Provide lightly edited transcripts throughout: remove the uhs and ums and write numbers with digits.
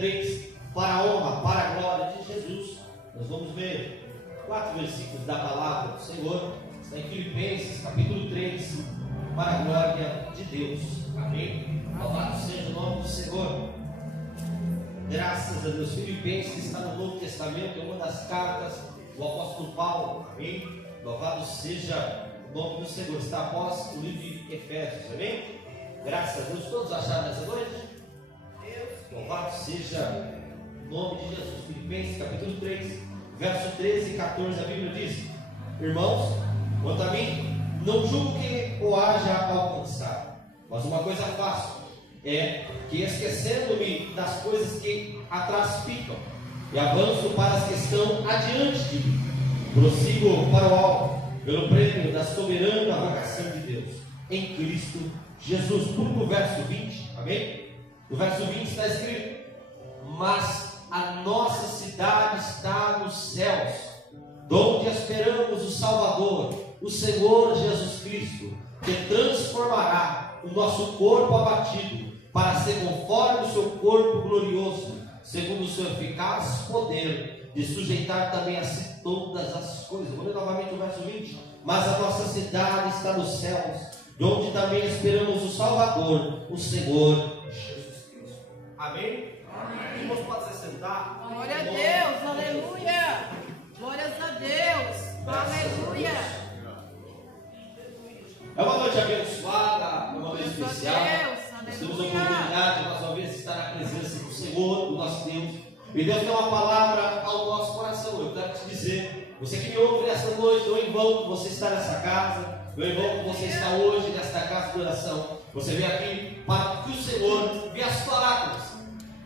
3, para a honra, para a glória de Jesus. Nós vamos ver 4 versículos da palavra do Senhor. Está em Filipenses, capítulo 3, para a glória de Deus. Amém? Louvado seja o nome do Senhor. Graças a Deus. Filipenses está no Novo Testamento, é uma das cartas do apóstolo Paulo. Amém? Louvado seja o nome do Senhor. Está após o livro de Efésios. Amém? Graças a Deus. Todos acharam nessa noite? Louvado seja o nome de Jesus. Filipenses capítulo 3, verso 13 e 14. A Bíblia diz: irmãos, quanto a mim, não julgo que o haja alcançado, mas uma coisa faço, é que esquecendo-me das coisas que atrás ficam, e avanço para as que estão adiante de mim, prossigo para o alto, pelo prêmio da soberana vocação de Deus em Cristo Jesus. Pula no verso 20, amém? No verso 20 está escrito: mas a nossa cidade está nos céus, donde esperamos o Salvador, o Senhor Jesus Cristo, que transformará o nosso corpo abatido para ser conforme o seu corpo glorioso, segundo o seu eficaz poder de sujeitar também a si todas as coisas. Vou ler novamente o verso 20. Mas a nossa cidade está nos céus, de onde também esperamos o Salvador, o Senhor Jesus Cristo. Amém? Amém. Irmãos, pode se sentar. Glória a Deus, aleluia. Glórias a Deus, aleluia. É uma noite abençoada, é uma noite especial. Nós temos a oportunidade, mais uma vez, de estar na presença do Senhor, do nosso Deus. E Deus tem uma palavra ao nosso coração. Eu quero te dizer, você que me ouve nesta noite, não em vão que você está nessa casa, não em vão que você está hoje nesta casa de oração. Você vem aqui para que o Senhor viesse falar com você.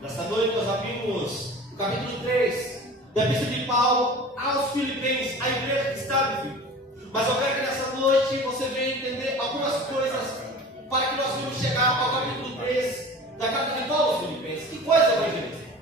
Nesta noite nós abrimos o capítulo 3 da Epístola de Paulo aos Filipenses, a igreja que está no Filipe. Mas eu quero que nessa noite você venha entender algumas coisas para que nós venhamos chegar ao capítulo 3 da carta de Paulo aos Filipenses. Que coisa vai dizer?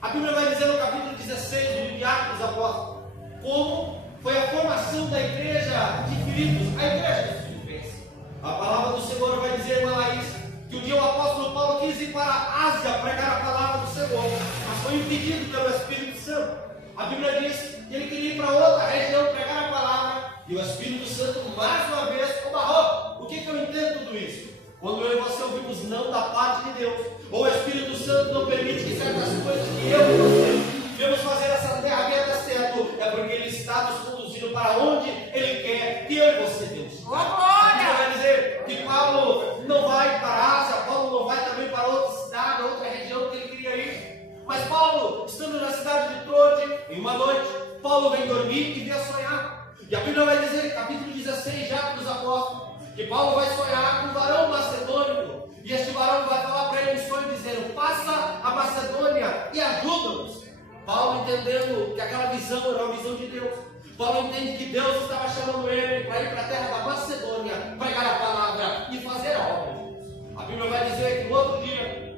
A Bíblia vai dizer no capítulo 16 do livro de Atos dos Apóstolos como foi a formação da igreja de Filipos, a igreja dos Filipenses. A palavra do Senhor vai dizer, irmã Laís, que um dia o apóstolo Paulo quis ir para a Ásia pregar a palavra do Senhor, mas foi impedido pelo Espírito Santo. A Bíblia diz que ele queria ir para outra região pregar a palavra, e o Espírito Santo mais uma vez o barrou. O que eu entendo tudo isso? Quando eu e você ouvimos não da parte de Deus, ou o Espírito Santo não permite que certas coisas que eu e você devemos fazer essa ferramenta certo, é porque Ele está nos conduzindo para onde Ele quer que eu e você demos. Glória! Vai dizer que Paulo não vai para a Ásia, Paulo não vai também para outra cidade, outra região que ele queria ir. Mas Paulo, estando na cidade de Troade, em uma noite, Paulo vem dormir e vem sonhar. E a Bíblia vai dizer, capítulo 16 de Atos dos Apóstolos, que Paulo vai sonhar com um varão macedônico. E este varão vai falar para ele um sonho dizendo: passa a Macedônia e ajuda-nos. Paulo, entendendo que aquela visão era uma visão de Deus, Paulo entende que Deus estava chamando ele para ir para a terra da Macedônia, pregar a palavra e fazer a obra de Deus. A Bíblia vai dizer que no outro dia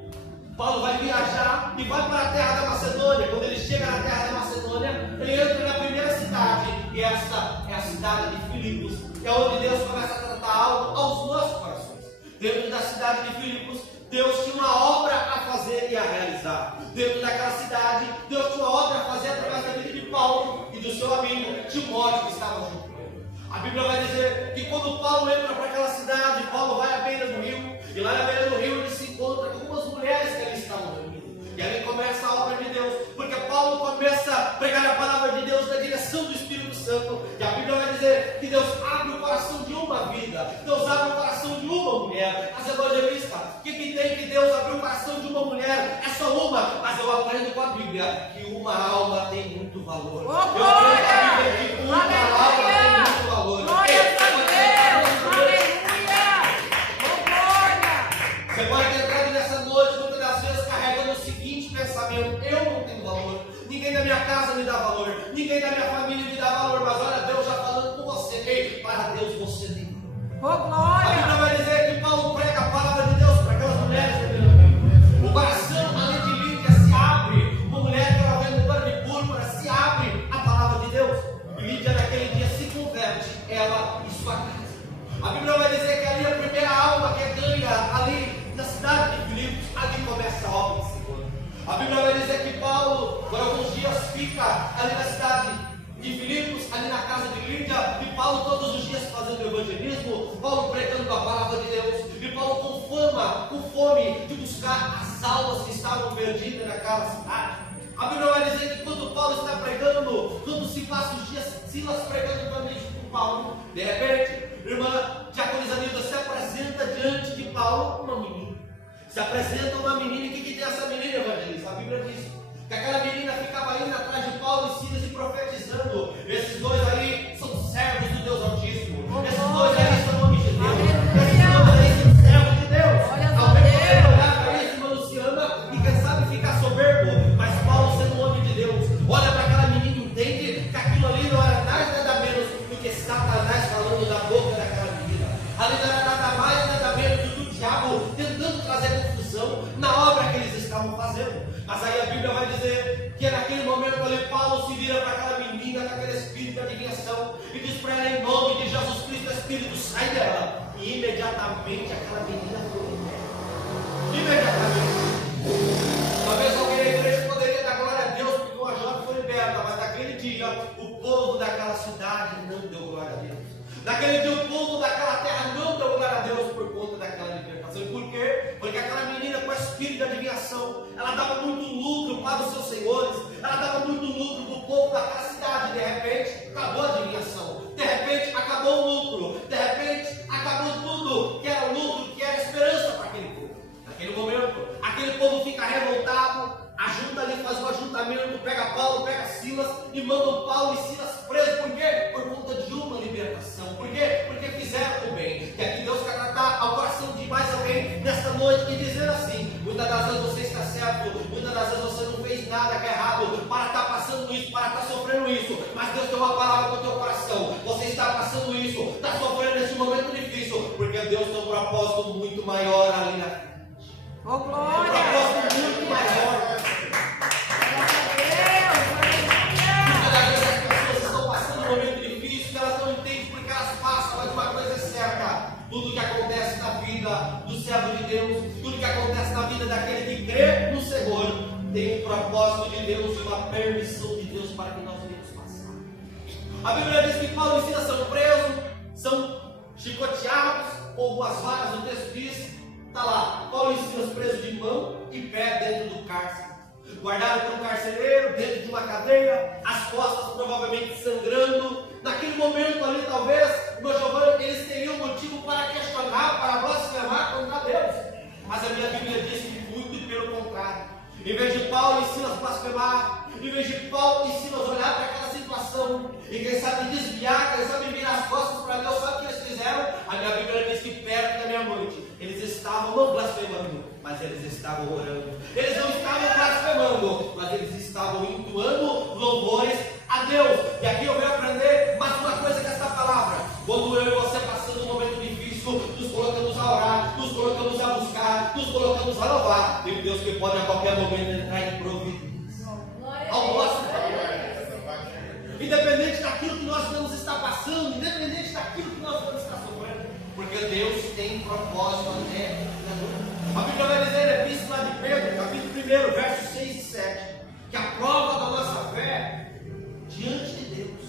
Paulo vai viajar e vai para a terra da Macedônia. Quando ele chega na terra da Macedônia, ele entra na primeira cidade, e esta é a cidade de Filipos, que é onde Deus começa a tratar algo aos nossos corações. Dentro da cidade de Filipos, Deus tinha uma obra a fazer e a realizar. Dentro daquela cidade, Deus tinha uma obra a fazer através da vida de Paulo e do seu amigo Timóteo, que estava junto com ele. A Bíblia vai dizer que quando Paulo entra para aquela cidade, Paulo vai à beira do rio, e lá na beira do rio ele se encontra com algumas mulheres que ali estavam dormindo. E ali começa a obra de Deus, porque Paulo começa a pregar a palavra de Deus na direção do Espírito Santo. E a Bíblia vai dizer que Deus abre o coração de uma vida, Deus abre o coração de uma mulher. As evangelistas, o que tem que Deus abrir o coração de uma mulher? É só uma, mas eu aprendo com a Bíblia que uma alma tem muito valor. Eu aprendo com a Bíblia que uma alma tem muito valor. Glória a Deus, aleluia. Você pode ter entrado nessa noite muitas das vezes carregando o seguinte pensamento: eu não tenho valor, ninguém da minha casa me dá valor, ninguém da minha família me dá valor. Mas olha Deus já falando com você: ei, para Deus você tem valor. Oh, glória! A Bíblia vai dizer que Paulo prega a palavra de Deus para aquelas mulheres que viram. O coração, além de Lídia, se abre. Uma mulher que estava vendo pano de púrpura se abre a palavra de Deus. E Lídia naquele dia se converte, ela e sua casa. A Bíblia vai dizer que ali a primeira alma que é ganha ali na cidade de Filipos, ali começa a obra do Senhor. A Bíblia ali na cidade de Filipos, ali na casa de Lídia, e Paulo todos os dias fazendo evangelismo, Paulo pregando a palavra de Deus, e Paulo com fome de buscar as almas que estavam perdidas naquela cidade. A Bíblia vai dizer que quando Paulo está pregando, quando se passa os dias, Silas pregando também com Paulo, de repente, irmã Diaconisa Nilda se apresenta diante de Paulo uma menina. Se apresenta uma menina, e o que tem essa menina, evangelista? A Bíblia diz que aquela menina ficava indo atrás de Paulo e Silas e profetizando. Esses dois aí são servos do Deus Altíssimo. Esses dois aí são homens de Deus. Esses dois aí são servos de Deus. Alguém poderia olhar para isso, irmã Luciana, e quem sabe ficar soberbo, mas Paulo sendo um homem de Deus, olha para aquela menina e entende que aquilo ali não era nada menos do que Satanás falando da boca daquela menina. Ali não era nada mais, nada menos do que o diabo tentando trazer confusão na obra que eles estavam fazendo. Mas aí a Bíblia vai dizer que naquele momento ali Paulo se vira para aquela menina com aquele espírito de adivinhação e diz para ela, em nome de Jesus Cristo, Espírito, sai dela. E imediatamente aquela menina foi liberta. Imediatamente. Talvez alguém na igreja poderia dar glória a Deus porque uma jovem foi liberta, mas naquele dia o povo daquela cidade não deu glória a Deus. Naquele dia o povo daquela terra não deu glória a Deus por conta daquela libertação. E por quê? Porque aquela menina com espírito de adivinhação, ela dava muito lucro para os seus senhores, ela dava muito lucro para o povo daquela cidade. De repente, acabou a adivinhação. De repente, acabou o lucro. De repente, acabou tudo que era lucro, que era esperança para aquele povo. Naquele momento, aquele povo fica revoltado, ajunta ali, faz um ajuntamento, pega Paulo, pega Silas e mandam Paulo e Silas presos. Por quê? Por conta de uma libertação. Por quê? Porque fizeram o bem. E aqui Deus quer tratar ao coração de mais alguém nesta noite e dizer assim: muitas das vezes você está certo, muitas das vezes você não fez nada que é errado para estar passando isso, para estar sofrendo isso, mas Deus tem uma palavra para o teu coração. Você está passando isso, está sofrendo nesse momento difícil, porque Deus tem um propósito muito maior ali na frente. Oh, glória! Um propósito muito maior. Muitas das vezes as pessoas estão passando um momento difícil que elas não entendem porque elas passam, mas uma coisa é certa: tudo que acontece na vida do servo de Deus, tudo que acontece na vida daquele que crê no Senhor, tem um propósito de Deus e uma permissão de Deus para que nós venhamos passar. A Bíblia diz que Paulo e Silas são presos, são chicoteados com as varas. O texto diz, está lá, Paulo e Silas presos de mão e pé dentro do cárcere, guardado por um carcereiro dentro de uma cadeia, as costas provavelmente sangrando. Naquele momento ali, talvez, meu Giovanni, eles teriam motivo para questionar, para blasfemar contra Deus. Mas a minha Bíblia diz que muito pelo contrário. Em vez de Paulo e Silas blasfemar, em vez de Paulo e Silas olhar para aquela situação e quem sabe desviar, quem sabe virar as costas para Deus, sabe o que eles fizeram? A minha Bíblia diz que perto da meia-noite eles estavam não blasfemando, mas eles estavam orando. Eles não estavam blasfemando, mas eles estavam entoando louvores a Deus. E aqui eu venho aprender mais uma coisa com essa palavra. Quando eu e você passando um momento difícil, nos colocamos a orar, nos colocamos a buscar, nos colocamos a louvar, tem Deus que pode a qualquer momento entrar em providência ao nosso favor. Independente daquilo que nós vamos estar passando, independente daquilo que nós vamos estar sofrendo, porque Deus tem propósito até a Bíblia vai dizer em Epístola de Pedro, capítulo 1, versos 6 e 7, que a prova da nossa fé diante de Deus,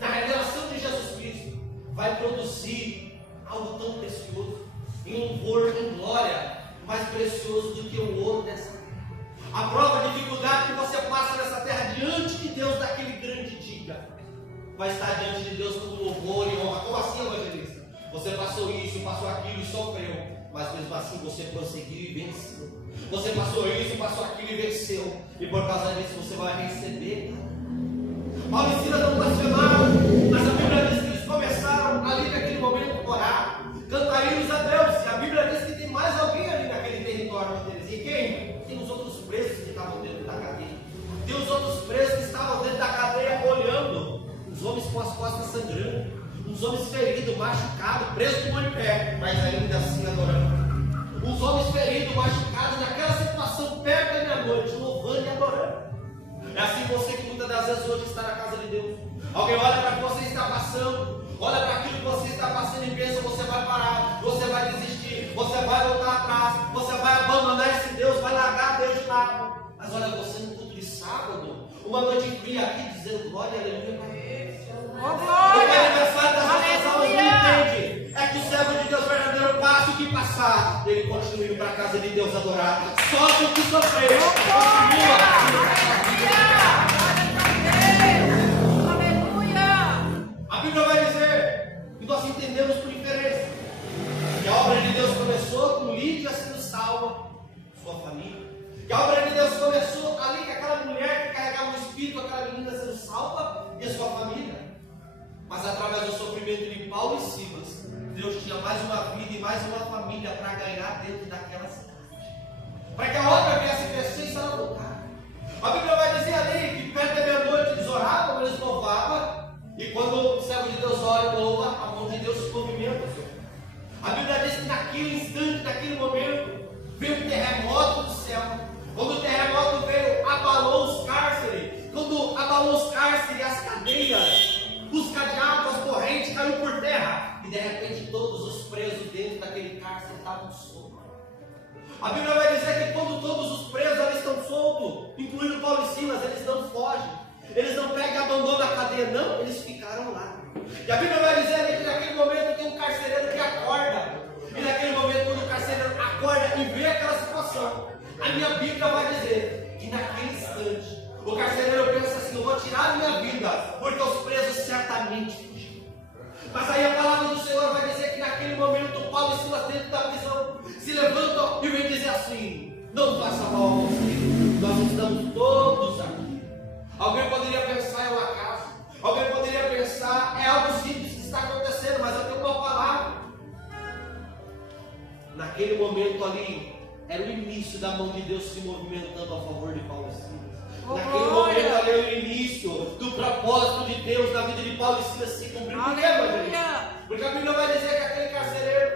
na revelação de Jesus Cristo, vai produzir algo tão precioso, em louvor, em glória, mais precioso do que o ouro dessa terra. A prova, a dificuldade que você passa nessa terra diante de Deus naquele grande dia, vai estar diante de Deus com louvor e honra. Como assim, evangelista? Você passou isso, passou aquilo e sofreu, mas mesmo assim você prosseguiu e venceu. Você passou isso, passou aquilo e venceu, e por causa disso você vai receber. Paulo e Silas não blasfemaram, mas a Bíblia diz que eles começaram ali naquele momento a orar, cantar hinos a Deus. E a Bíblia diz que tem mais alguém ali naquele território deles. E quem? Tem os outros presos que estavam dentro da cadeia. Tem os outros presos que estavam dentro da cadeia olhando, os homens com as costas sangrando, os homens feridos, machucados, presos de mão e pé, mas ainda assim adorando. Os homens feridos, machucados, naquela situação perto da meia-noite, louvando e adorando. É assim você que muitas das vezes hoje está na casa de Deus. Alguém olha para o que você está passando, olha para aquilo que você está passando e pensa, você vai parar, você vai desistir, você vai voltar atrás, você vai abandonar esse Deus, vai largar Deus de lado. Mas olha, você no culto de sábado, uma noite fria aqui dizendo glória, aleluia. O aniversário das nossas almas não entende. É que o servo de Deus verdadeiro passa o que passar, ele continua indo para a casa de Deus adorar. Sofre o que sofreu, A Bíblia vai dizer que nós entendemos por inferência que a obra de Deus começou com Lídia sendo salva, sua família. Que a obra de Deus começou ali com aquela mulher que carregava o espírito, aquela menina sendo salva e a sua família. Mas através do sofrimento de Paulo e Silas, Deus tinha mais uma vida e mais uma família para ganhar dentro daquela cidade. Para que a obra viesse crescer e se alavancar. A Bíblia vai dizer ali que perto da meia-noite eles oravam, eles louvavam. E quando o servo de Deus ora e louva, a mão de Deus se movimenta. A Bíblia diz que naquele instante, naquele momento, veio um terremoto do céu. Quando o terremoto veio, abalou os cárceres. Quando abalou os cárceres, as cadeias, os cadeados, as correntes caíram por terra. E de repente todos os presos dentro daquele cárcere estavam soltos. A Bíblia vai dizer que quando todos os presos ali estão soltos, incluindo Paulo e Silas, eles não fogem. Eles não pegam e abandonam a cadeia, não, eles ficaram lá. E a Bíblia vai dizer ali que naquele momento tem um carcereiro que acorda. E naquele momento, quando o carcereiro acorda e vê aquela situação, a minha Bíblia vai dizer que naquele instante, o carcereiro pensa assim: eu vou tirar a minha vida, porque os presos certamente fugiram. Mas aí a palavra do Senhor vai dizer que naquele momento, Paulo e Silas dentro da prisão se levantam e vem dizer assim: não faça mal a você, nós estamos todos aqui. Alguém poderia pensar, é um acaso. Alguém poderia pensar, é algo simples que está acontecendo, mas eu tenho uma palavra. Naquele momento ali, era o início da mão de Deus se movimentando a favor de Paulo e Silas. Naquele momento ali, era o início do propósito de Deus na vida de Paulo e Silas se cumprir. Por quê, Evangelista? Porque a Bíblia vai dizer que aquele carcereiro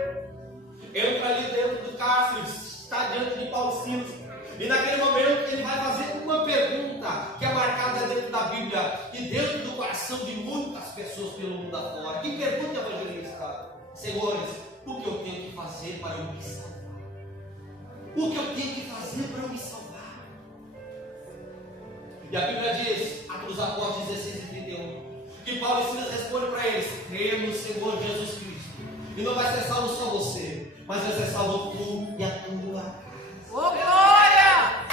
entra ali dentro do cárcere, está diante de Paulo e Silas. E naquele momento ele vai fazer uma pergunta que é marcada dentro da Bíblia e dentro do coração de muitas pessoas pelo mundo afora. Que pergunta, evangelista? Senhores, o que eu tenho que fazer para eu me salvar? O que eu tenho que fazer para eu me salvar? E a Bíblia diz, Atos dos Apóstolos 16 e 31, que Paulo e Silas respondem para eles: crê no Senhor Jesus Cristo, e não vai ser salvo só você, mas vai ser salvo tu e a tua casa. Oh, glória!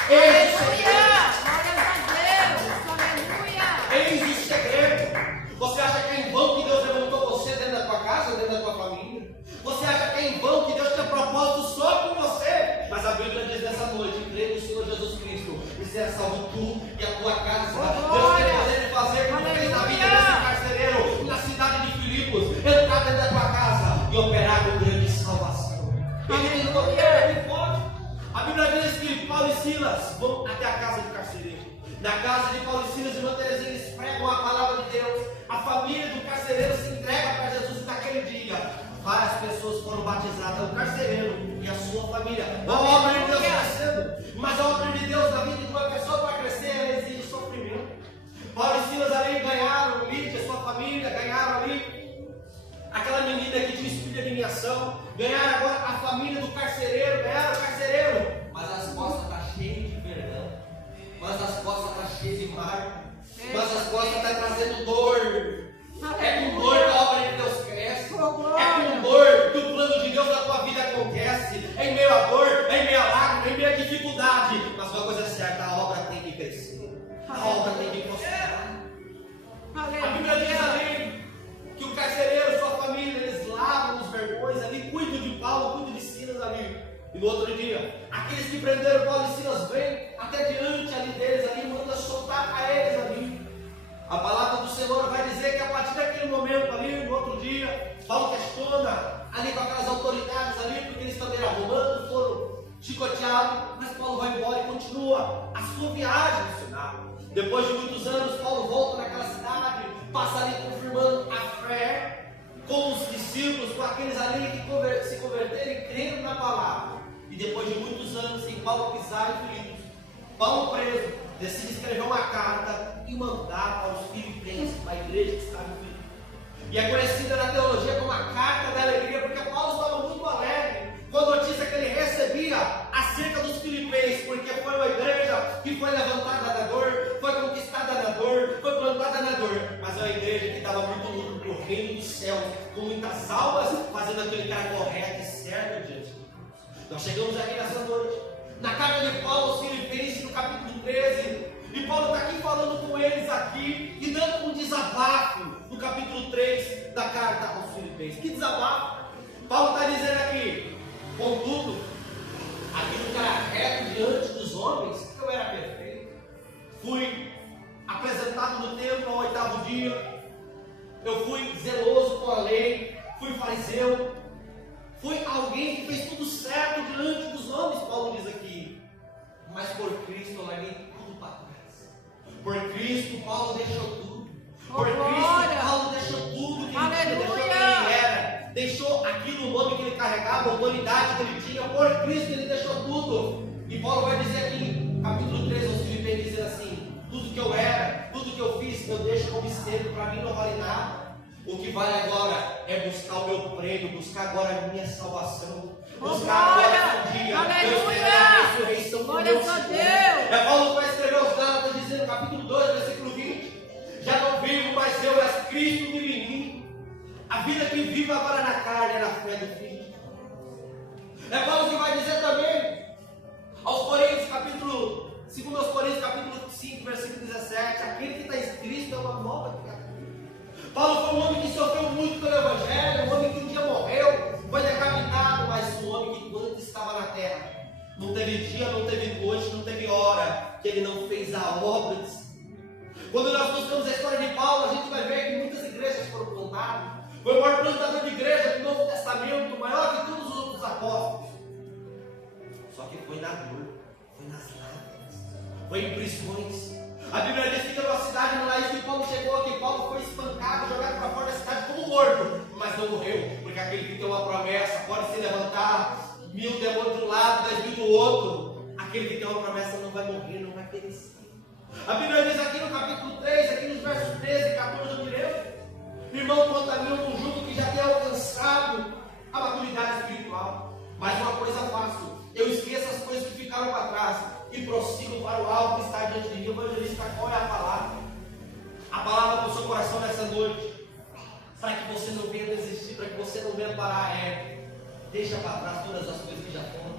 Aleluia! Glórias a Deus! Aleluia! Eis o segredo. Você acha que é em vão que Deus levantou você dentro da tua casa, dentro da tua família? Você acha que é em vão que Deus tem propósito só com você? Mas a Bíblia diz nessa noite: crê no Senhor Jesus Cristo e será salvo tu e a tua casa. Deus tem poder de fazer como fez na vida desse carcereiro na cidade de Filipos, entrar dentro da tua casa e operar com grande salvação. Ele não pode. A Bíblia diz que Paulo e Silas vão até a casa do carcereiro. Na casa de Paulo e Silas, irmã Terezinha, eles pregam a palavra de Deus. A família do carcereiro se entrega para Jesus naquele dia. Várias pessoas foram batizadas, o carcereiro e a sua família. A obra de Deus crescendo. Mas a obra de Deus na vida de uma pessoa para crescer, ela exige sofrimento. Paulo e Silas ali ganharam, Lídia, sua família, ganharam ali aquela menina que tinha espírito de adivinhação, ganharam agora a família do carcereiro, ganharam o carcereiro, mas as costas estão cheias de perdão, mas as costas estão cheias de marca, mas as costas estão trazendo dor. É com dor que a obra de Deus cresce, é com dor que o plano de Deus na tua vida acontece, é em meio à dor, é em meio à lágrima, é em meio à dificuldade, mas uma coisa é certa: a obra tem que crescer, a obra tem que prosperar. A Bíblia diz ali que o carcereiro, sua família, eles lavam os vergões ali, cuidam de Paulo, cuidam de Silas ali. E no outro dia, aqueles que prenderam Paulo e Silas vêm até diante ali deles ali, mandam soltar a eles ali. A palavra do Senhor vai dizer que a partir daquele momento ali, no outro dia, Paulo questiona ali com aquelas autoridades ali, porque eles também eram romanos, foram chicoteados, mas Paulo vai embora e continua a sua viagem missionária. Depois de muitos anos, Paulo volta naquela cidade, passa ali confirmando a fé com os discípulos, com aqueles ali que se converteram e creram na palavra. E depois de muitos anos, sem Paulo pisar em Filipos, Paulo preso, decide escrever uma carta e mandar para os filipenses, para a igreja que estava em Filipos. E é conhecida na teologia como a carta da alegria, porque Paulo estava muito alegre com a notícia que ele recebia acerca dos filipenses, porque foi uma igreja que foi levantada na dor, foi conquistada na dor, foi plantada na dor, mas é uma igreja que estava muito luto para o reino dos céus, com muitas almas fazendo aquele cara correto e certo diante de Deus. Nós chegamos aqui nessa noite, na carta de Paulo aos Filipenses, no capítulo 13, e Paulo está aqui falando com eles aqui e dando um desabafo no capítulo 3 da carta aos Filipenses. Que desabafo? Paulo está dizendo aqui: contudo, aquilo que era reto diante dos homens, eu era perfeito. Fui apresentado no templo ao 8º dia. Eu fui zeloso com a lei. Fui fariseu. Fui alguém que fez tudo certo diante dos homens, Paulo diz aqui. Mas por Cristo eu larguei tudo para trás. Por Cristo, Paulo deixou tudo. Por Cristo, Paulo deixou tudo que ele tinha, deixou quem ele era. Deixou aquilo, o nome que ele carregava, a autoridade que ele tinha. Por Cristo ele deixou tudo. E Paulo vai dizer aqui, capítulo 3 aos Filipenses, dizer assim: tudo que eu era, tudo que eu fiz, eu deixo como esteve, para mim não vale nada. O que vale agora é buscar o meu prêmio, buscar agora a minha salvação, buscar agora um dia eu ter a ressurreição do meu Senhor. É Paulo que vai escrever aos Gálatas, dizendo no capítulo 2, versículo 20: já não vivo mais eu, mas Cristo vive em mim. A vida que vivo agora na carne é na fé do Filho. É Paulo que vai dizer também aos Coríntios, capítulo 2 Coríntios, capítulo 5, versículo 17: aquele que está em Cristo é uma nova criatura. Paulo foi um homem que sofreu muito pelo Evangelho, um homem que um dia morreu, foi decapitado, mas um homem que quando estava na terra, não teve dia, não teve noite, não teve hora, que ele não fez a obra de si. Quando nós buscamos a história de Paulo, a gente vai ver que muitas igrejas foram plantadas. Foi o maior plantador de igreja do Novo Testamento, maior que todos os outros apóstolos. Só que foi na dor, foi nas lágrimas, foi em prisões. A Bíblia diz que tem uma cidade no Laís que Paulo chegou aqui, Paulo foi espancado, jogado para fora da cidade como morto, mas não morreu, porque aquele que tem uma promessa pode se levantar, 1000 demônios de um lado, 10.000 do outro. Aquele que tem uma promessa não vai morrer, não vai perecer. A Bíblia diz aqui no capítulo 3, aqui nos versos 13 e 14, eu direi: irmão, quanto a mim eu não julgo que já tenha alcançado a maturidade espiritual, mas uma coisa faço: eu esqueço as coisas que ficaram para trás e prossigo para o alto que está diante de mim. Evangelista, qual é a palavra? A palavra para o seu coração nessa noite, para que você não venha desistir, para que você não venha parar, deixa para trás todas as coisas que já foram.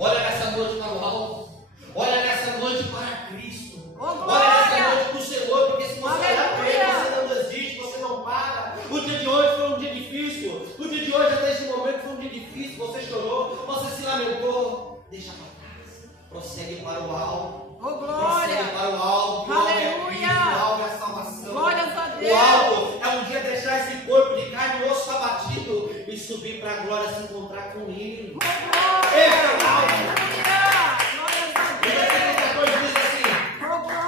Olha nessa noite para o alto, olha nessa noite para Cristo, olha nessa noite para o Senhor, porque se você olhar para Ele, você não desiste, você não para. O dia de hoje foi um dia difícil, o dia de hoje até esse momento foi um dia difícil, você chorou, você se lamentou, deixa para trás, prossegue para o alto. Prossegue para o alto, o alto é Cristo, o alto é a salvação. Glórias a Deus. O alto é um dia deixar esse corpo de carne e osso abatido e subir para a glória, se encontrar com Ele. Esse é o alto.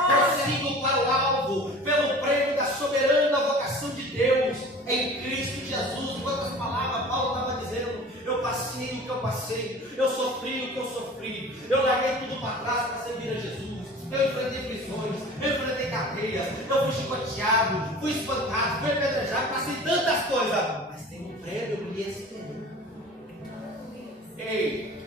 Prossigo para o alvo, pelo prêmio da soberana vocação de Deus em Cristo Jesus. Quantas palavras Paulo estava dizendo: eu passei o que eu passei, eu sofri o que eu sofri, eu larguei tudo para trás para servir a Jesus. Eu enfrentei prisões, eu enfrentei cadeias, eu fui chicoteado, fui espancado, fui apedrejado, passei tantas coisas, mas tem um prêmio me esperando. Ei,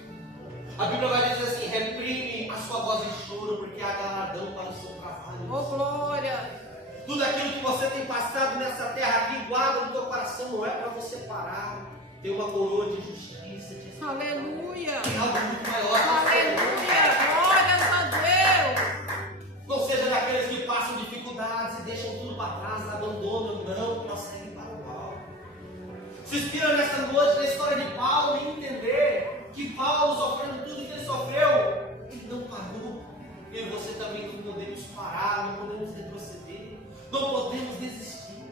a Bíblia vai dizer assim: reprime a sua voz de choro, porque há galardão para o seu trabalho. Oh, glória! Tudo aquilo que você tem passado nessa terra aqui, guarda no teu coração, não é para você parar. Tem uma coroa de justiça. Aleluia! Tem algo muito maior. Aleluia! Glórias a Deus! Não seja daqueles que passam dificuldades e deixam tudo para trás, abandonam, não, prosseguem para o alto. Se inspira nessa noite na história de Paulo e entender que Paulo, sofrendo tudo que ele sofreu, ele não parou. Eu e você também não podemos parar, não podemos retroceder, não podemos desistir.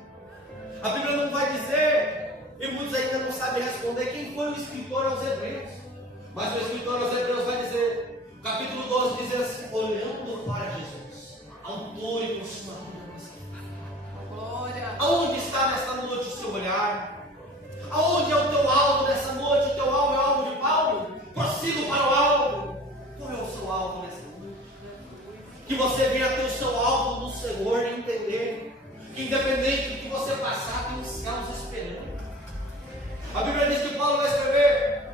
A Bíblia não vai dizer, e muitos ainda não sabem responder, quem foi o escritor aos Hebreus. Mas o escritor aos Hebreus vai dizer, capítulo 12, dizer assim: olhando para Jesus, autor e consumador da nossa fé. Glória! Aonde está nessa noite o seu olhar? Aonde é o teu alvo nessa noite? O teu alvo é o alvo de Paulo? Prossigo para o alvo. Qual é o seu alvo nessa noite? Que você venha ter o seu alvo no Senhor e entender que independente do que você passar, tem os céus esperando. A Bíblia diz que Paulo vai escrever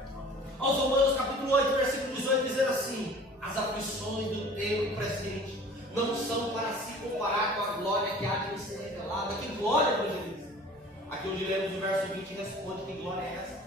aos Romanos capítulo 8, versículo 18, dizendo assim: as aflições do tempo presente não são para se comparar com a glória que há de nos ser revelada. Que glória, meus amigos? Aqui onde lemos o verso 20 responde: que glória é essa?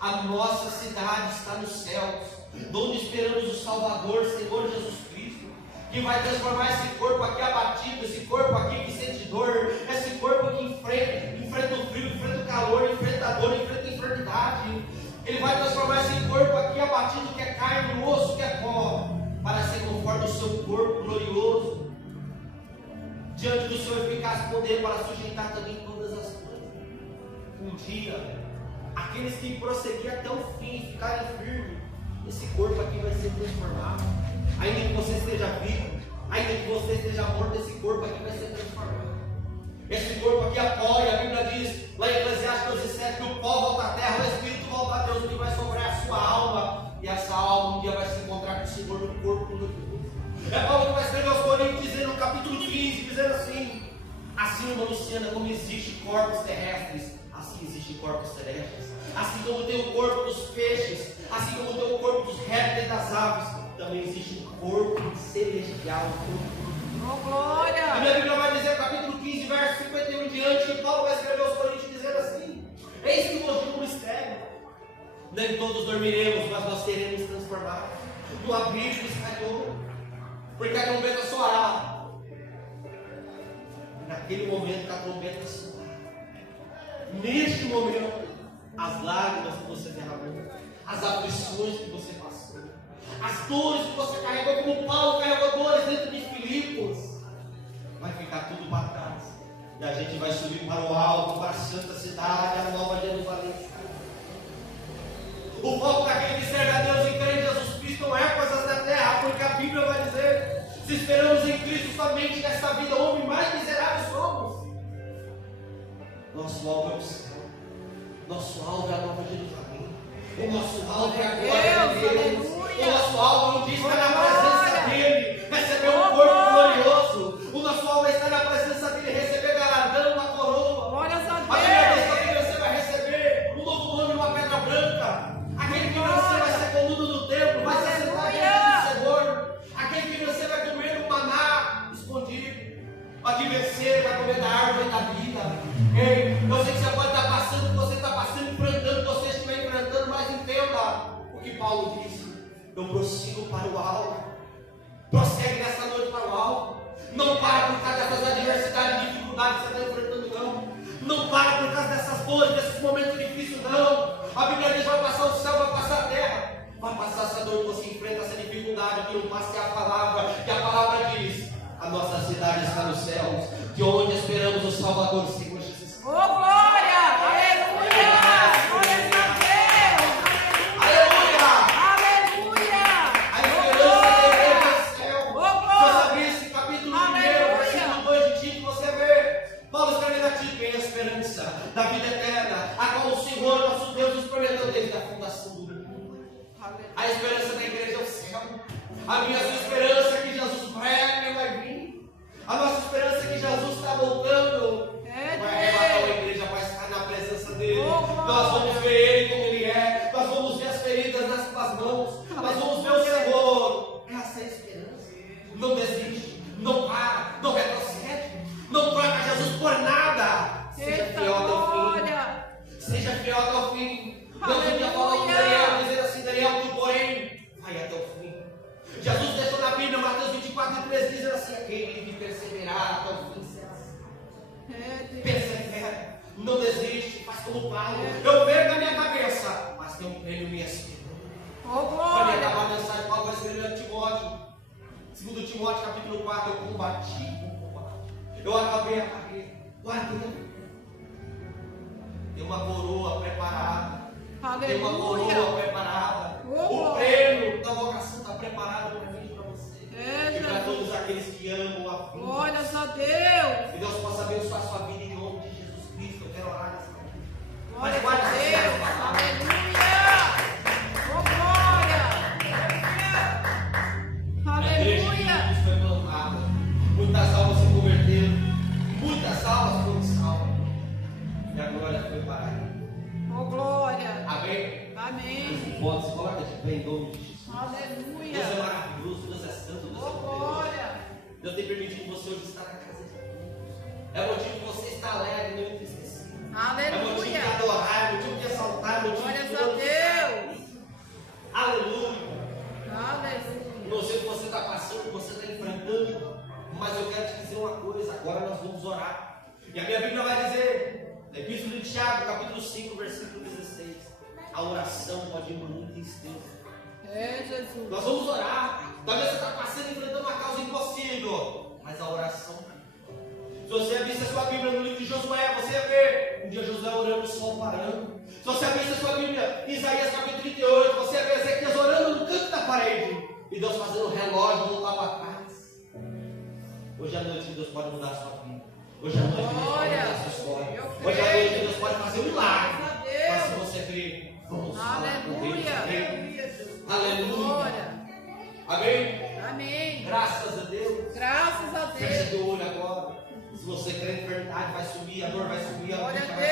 A nossa cidade está nos céus, onde esperamos o Salvador, Senhor Jesus Cristo, que vai transformar esse corpo aqui abatido, esse corpo aqui que sente dor, esse corpo que enfrenta o frio, enfrenta o calor, enfrenta a dor, enfrenta a enfermidade. Ele vai transformar esse corpo aqui abatido, que é carne, osso, que é pó, para ser conforme o seu corpo glorioso, diante do seu eficaz poder, para sujeitar também todas as coisas. Um dia, aqueles que prosseguirem até o fim, ficarem firmes, esse corpo aqui vai ser transformado. Ainda que você esteja vivo, ainda que você esteja morto, esse corpo aqui vai ser transformado. Esse corpo aqui apoia, a Bíblia diz lá em Eclesiastes 12:7 que o pó volta à terra, o Espírito volta a Deus, o que vai sobrar a sua alma, e essa alma um dia vai se encontrar com o Senhor no corpo glorioso. É Paulo que vai escrever aos Coríntios, dizendo no capítulo 15, dizendo assim: assim, irmã Luciana, como existem corpos terrestres, assim existem corpos celestes. Assim como tem o corpo dos peixes, assim como tem o corpo dos répteis e das aves, também existe um corpo celestial, Oh, glória! A minha Bíblia vai dizer, capítulo 15, verso 51 em diante, que Paulo vai escrever aos Coríntios dizendo assim: eis que vos digo um mistério, nem todos dormiremos, mas nós seremos transformados no abismo escaiador, porque a trombeta soará. Naquele momento que a trombeta soará, neste momento, as lágrimas que você derramou, as aflições que você passou, as dores que você carregou, como Paulo carregou dores dentro de Filipos, vai ficar tudo para trás. E a gente vai subir para o alto, para a santa cidade, a nova Jerusalém. O foco daquele que serve a Deus e crê em Jesus Cristo não é coisas da terra, porque a Bíblia vai dizer: se esperamos em Cristo somente nesta vida, homem mais miserável somos. Nosso alvo é o céu, nosso alvo é a nova Jerusalém, o nosso alvo é a glória de Deus, o nosso alvo é um dia estar na presença dele, receber um corpo glorioso, o nosso alvo é estar na presença dele, receber galardão, uma coroa. Glórias a A primeira vez Deus! que você vai receber um novo nome, uma pedra branca. Aquele que você vai ser conduzido no templo, vai ser sentado diante do Senhor. Aquele que você vai comer um maná escondido. A que vencer vai comer da árvore da vida. Ei, eu sei que você pode estar passando o que você está passando, enfrentando o que você estiver enfrentando, mas entenda o que Paulo disse: eu prossigo para o alvo. Prossegue nessa noite para o alvo. Não para por causa dessas adversidades e dificuldades que você está enfrentando, não. Não para por causa dessas dores, desses momentos difíceis, não. A Bíblia diz: vai passar o céu, vai passar a terra, vai passar essa dor que você enfrenta, essa dificuldade, que não passe a palavra, que a palavra diz: a nossa cidade está nos céus, de onde esperamos o Salvador, Senhor Jesus. Oh, glória! Aleluia! Glórias a Deus! Aleluia! Aleluia! A esperança da igreja é o céu. Oh, Se você glória! abrir esse capítulo 1, Aleluia! versículo 2 de Tito, você vê Paulo escrevendo a Tito: tem a esperança da vida eterna, a qual o Senhor, nosso Deus, nos prometeu desde a fundação do mundo. A esperança da igreja é o céu. A minha sua esperança é que Jesus breve vai vir. A nossa esperança é que Jesus está voltando. Vai arrebatar a igreja, vai estar na presença dele. Nós vamos ver ele como ele é. Nós vamos ver as feridas nas suas mãos. Nós vamos ver o Senhor. Essa é a esperança. Não desiste, não para, não retrocede. Não troca Jesus por nada. Seja fiel até o fim. Seja fiel até o fim. Deus um dia falou com Daniel, dizendo assim: Daniel, tu porém vai até o fim. Jesus deixou na Bíblia, Mateus 24:13, dizendo assim: aquele que perseverar até o fim será assim. Persevera, não desiste, faz como Paulo. Eu perco a minha cabeça, mas tem um prêmio me esperando. Oh, Pode glória! acabar a mensagem, Paulo vai escrever a Timóteo, 2 Timóteo capítulo 4: eu combati o combate, eu acabei a carreira, guardei. Tem uma coroa preparada. Tem uma Aleluia! coroa preparada. O prêmio da vocação está preparado para mim e para você. E para todos aqueles que amam a vida. Glórias a Deus! Que Deus possa abençoar a sua vida em nome de Jesus Cristo. Eu quero orar nessa noite. Glória Mas a Deus! Aleluia! Oh, glória! A igreja de Aleluia! Jesus foi plantada. Muitas almas se converteram. Muitas almas Deus tem permitido você hoje estar na casa de Deus. É motivo de você estar alegre, não entristecido. É motivo de Aleluia. adorar, é motivo de exaltar, é motivo Glórias de a glorificar. Deus. Aleluia. Aleluia. Não sei o que você está passando, o que você está enfrentando, mas eu quero te dizer uma coisa. Agora nós vamos orar. E a minha Bíblia vai dizer, na Epístola de Tiago, capítulo 5, versículo 16: a oração pode ir muita tristeza. É, Jesus. Nós vamos orar. Talvez você está passando e enfrentando uma causa impossível, mas a oração. Se você avista a sua Bíblia no livro de Josué, você vai ver um dia Josué orando, o sol parando. Se você avista a sua Bíblia em Isaías capítulo 38, você vai ver Ezequias orando no canto da parede e Deus fazendo o relógio voltar para trás. Hoje à noite Deus pode mudar a sua vida. Hoje à noite Deus pode mudar a sua história. Hoje à noite Deus pode fazer um milagre. Mas se você crer, vamos falar com Deus. Aleluia. Glória. Amém? Amém. Graças a Deus. Graças a Feche Deus. teu olho agora. Se você crer em verdade, vai sumir, a dor vai sumir, a Glória angústia a vai